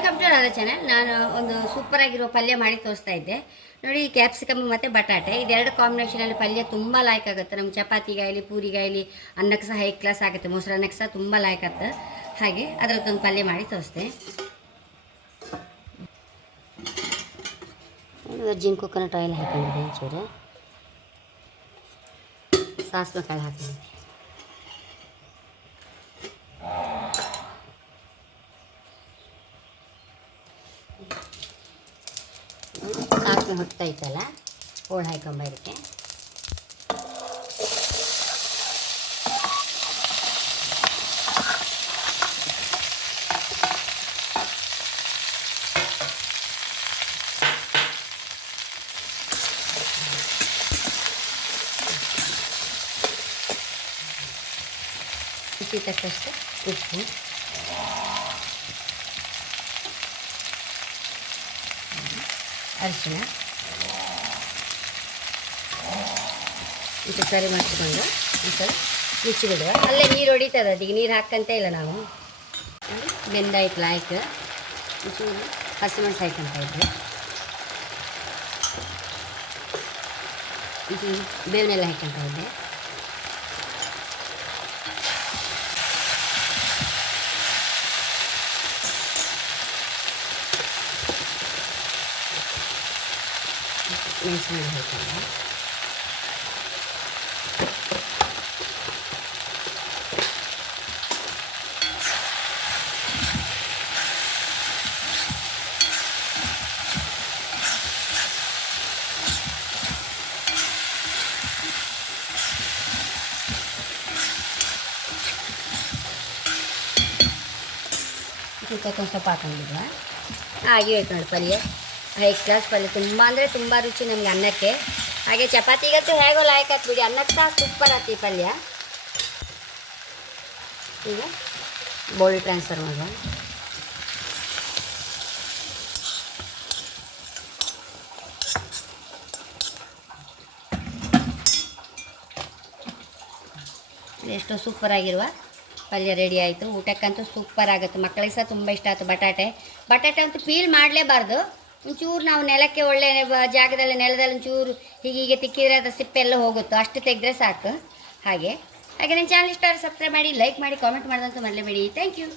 Welcome to ನನ್ನ channel. ನಾನು ಒಂದು ಸೂಪರ್ ಆಗಿರೋ ಪಲ್ಯ ಮಾಡಿ ತೋರಿಸ್ತಾ ಇದ್ದೆ ನೋಡಿ. ಕ್ಯಾಪ್ಸಿಕಮ್ ಮತ್ತು ಬಟಾಟೆ ಇದೆರಡು ಕಾಂಬಿನೇಷನಲ್ಲಿ ಪಲ್ಯ ತುಂಬ ಲಾಯ್ಕ್ ಆಗುತ್ತೆ. ನಮ್ಮ ಚಪಾತಿಗಾಗಲಿ ಪೂರಿಗಾಗಲಿ ಅನ್ನಕ್ಕೆ ಸಹ ಹೈ ಕ್ಲಾಸ್ ಆಗುತ್ತೆ, ಮೊಸರನ್ನಕ್ಕೆ ಸಹ ತುಂಬ ಲಾಯ್ಕ್ ಆಗುತ್ತೆ. ಹಾಗೆ ಅದರದ್ದೊಂದು ಪಲ್ಯ ಮಾಡಿ ತೋರಿಸ್ದೆ. ವರ್ಜಿನ್ ಕೊಕೊನಟ್ ಆಯಿಲ್ ಹಾಕೊಂಡಿದ್ದೆ, ಒಂಚೂರು ಸಾಸಿವೆ ಕಾಳು ಹಾಕೊಂಡಿದ್ದೆ. ಸಾಸಿವೆ ಹೊಟ್ಟೈತಲ್ಲ, ಹೋಳು ಹಾಕೊಂಬ ಇದಕ್ಕೆ. ರುಚಿ ತಕ್ಕಷ್ಟು ಉಪ್ಪು, ಅರಿಶಿನ ಇದು ಸರಿ ಮಾಡಿಕೊಂಡು ಒಂದ್ಸಲ ಮುಚ್ಚಿ ಬಿಡುವ. ಅಲ್ಲೇ ನೀರು ಹೊಡಿತದೆ, ಅದೀಗ ನೀರು ಹಾಕಂತ ಇಲ್ಲ. ನಾವು ಬೆಂದಾಯ್ತು ಲಾಯ್ಕ್. ಒಂಚೂರು ಹಸಿಮೆಣಸು ಹಾಕೊಂತ ಇದ್ದೆ, ಒಂಚೂರು ಬೇವನೆಲ್ಲ ಹಾಕೊಂತ ಇದ್ದೆ. ಮೆಣಸಿನ ಹಾಕೊಂಡೆ. ಸ್ವಲ್ಪ ಹಾಕೊಂಡಿದ್ವ, ಹಾಗೆ ಹೋಯ್ತು ನೋಡಿ ಪಲ್ಯ. ಹೈ ಕ್ಲಾಸ್ ಪಲ್ಯ, ತುಂಬ ಅಂದರೆ ತುಂಬ ರುಚಿ ನಮಗೆ ಅನ್ನಕ್ಕೆ. ಹಾಗೆ ಚಪಾತಿಗಂತೂ ಹೇಗೋ ಲಾಯ್ಕ್ ಆಯ್ತು ಬಿಡಿ, ಅನ್ನಕ್ಕೆ ಸಹ ಸೂಪರ್ ಆಯ್ತು ಈ ಪಲ್ಯ. ಈಗ ಬೌಲ್ ಟ್ರಾನ್ಸ್ಫರ್ ಮಾಡುವ. ಎಷ್ಟೋ ಸೂಪರಾಗಿರುವ ಪಲ್ಯ ರೆಡಿ ಆಯಿತು. ಊಟಕ್ಕಂತೂ ಸೂಪರ್ ಆಗುತ್ತೆ, ಮಕ್ಕಳಿಗೆ ಸಹ ತುಂಬ ಇಷ್ಟ ಆಯಿತು. ಬಟಾಟೆ ಅಂತೂ ಪೀಲ್ ಮಾಡಲೇಬಾರ್ದು. ಒಂಚೂರು ನಾವು ನೆಲಕ್ಕೆ ಒಳ್ಳೆ ಜಾಗದಲ್ಲಿ ನೆಲದಲ್ಲಿ ಒಂಚೂರು ಹೀಗೆ ತಿಕ್ಕಿದರೆ ಅದು ಸಿಪ್ಪೆಲ್ಲ ಹೋಗುತ್ತೋ ಅಷ್ಟು ತೆಗೆದ್ರೆ ಸಾಕು. ಹಾಗೆ ನನ್ನ ಚಾನಲ್ ಇಷ್ಟ ಸಬ್ಸ್ಕ್ರೈಬ್ ಮಾಡಿ, ಲೈಕ್ ಮಾಡಿ, ಕಾಮೆಂಟ್ ಮಾಡೋದಂತೂ ಮರಲೇಬೇಡಿ. Thank you.